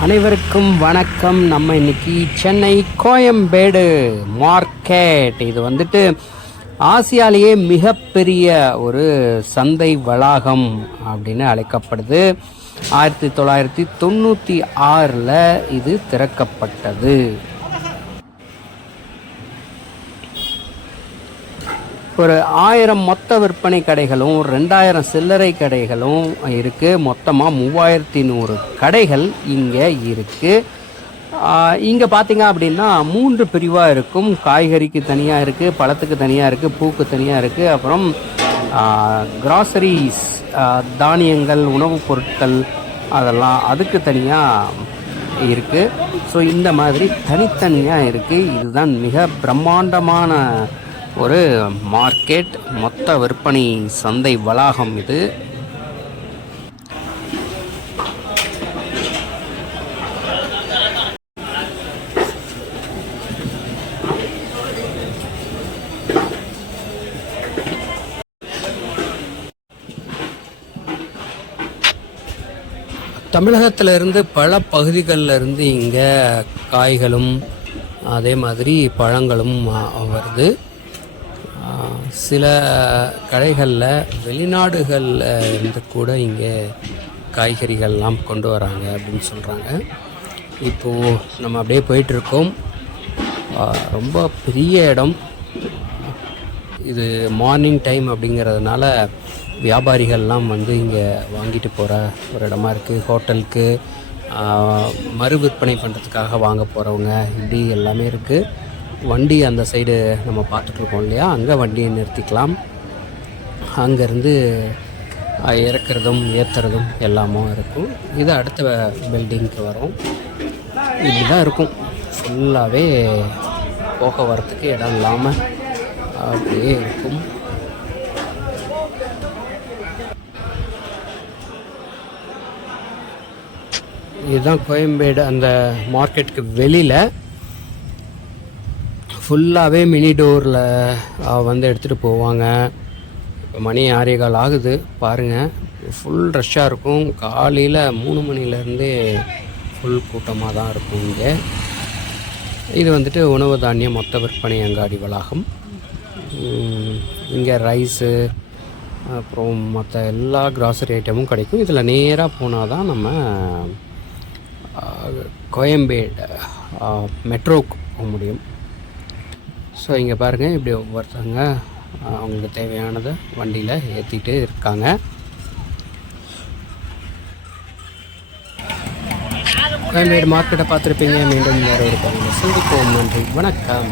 அனைவருக்கும் வணக்கம். நம்ம இன்னைக்கு சென்னை கோயம்பேடு மார்க்கெட். இது வந்துட்டு ஆசியாலேயே மிகப்பெரிய ஒரு சந்தை வளாகம் அப்படின்னு அழைக்கப்படுது. ஆயிரத்தி தொள்ளாயிரத்தி தொண்ணூற்றி ஆறில் இது திறக்கப்பட்டது. ஒரு ஆயிரம் மொத்த விற்பனை கடைகளும் ரெண்டாயிரம் சில்லறை கடைகளும் இருக்குது மொத்தமாக மூவாயிரத்தி நூறு கடைகள் இங்கே இருக்குது இங்கே பார்த்தீங்க அப்படின்னா மூன்று பிரிவாக இருக்கும். காய்கறிக்கு தனியாக இருக்குது பழத்துக்கு தனியாக இருக்குது பூக்கு தனியாக இருக்குது அப்புறம் கிராசரிஸ் தானியங்கள் உணவுப் பொருட்கள் அதெல்லாம் அதுக்கு தனியாக இருக்குது ஸோ இந்த மாதிரி தனித்தனியாக இருக்குது இதுதான் மிக பிரம்மாண்டமான ஒரு மார்க்கெட் மொத்த விற்பனை சந்தை வளாகம் இது. தமிழகத்துல இருந்து பல பகுதிகளில் இருந்து இங்கே காய்களும் அதே மாதிரி பழங்களும் வருது. சில கடைகளில் வெளிநாடுகளில் இருந்து கூட இங்கே காய்கறிகள்லாம் கொண்டு வராங்க அப்படின்னு சொல்கிறாங்க இப்போது நம்ம அப்படியே போயிட்டுருக்கோம். ரொம்ப பெரிய இடம். இது மார்னிங் டைம் அப்படிங்கிறதுனால வியாபாரிகள்லாம் வந்து இங்கே வாங்கிட்டு போகிற ஒரு இடமா இருக்குது ஹோட்டலுக்கு மறு விற்பனை பண்ணுறதுக்காக வாங்க போகிறவங்க இப்படி எல்லாமே இருக்குது வண்டி அந்த சைடு நம்ம பார்த்துட்ருக்கோம் இல்லையா? அங்கே வண்டியை நிறுத்திக்கலாம். அங்கேருந்து இறக்குறதும் ஏற்றுறதும் எல்லாமும் இருக்கும். இது அடுத்த பில்டிங்க்கு வரும். இப்படி தான் இருக்கும். ஃபுல்லாகவே போக வரத்துக்கு இடம் இல்லாமல் அப்படியே இருக்கும். இதுதான் கோயம்பேடு அந்த மார்க்கெட்டுக்கு வெளியில் ஃபுல்லாகவே மினி டோரில் வந்து எடுத்துகிட்டு போவாங்க. மணி ஆறே கால் ஆகுது. பாருங்கள் ஃபுல் ரஷ்ஷாக இருக்கும். காலையில் மூணு மணிலேருந்தே ஃபுல் கூட்டமாக தான் இருக்கும் இங்கே. இது வந்துட்டு உணவு தானிய மொத்த விற்பனை அங்காடி வளாகம். இங்கே ரைஸு அப்புறம் மற்ற எல்லா கிராசரி ஐட்டமும் கிடைக்கும். இதில் நேராக போனால் தான் நம்ம கோயம்பேடு மெட்ரோக்கு போக முடியும். ஸோ இங்கே பாருங்கள் இப்படி ஒவ்வொருத்தவங்க அவங்களுக்கு தேவையானதை வண்டியில் ஏற்றிட்டு இருக்காங்க. கோயம்பேடு மார்க்கெட்டை பார்த்துருப்பீங்க. மீண்டும் வேறு ஒரு பகுதியில் சந்திப்போம். நன்றி. வணக்கம்.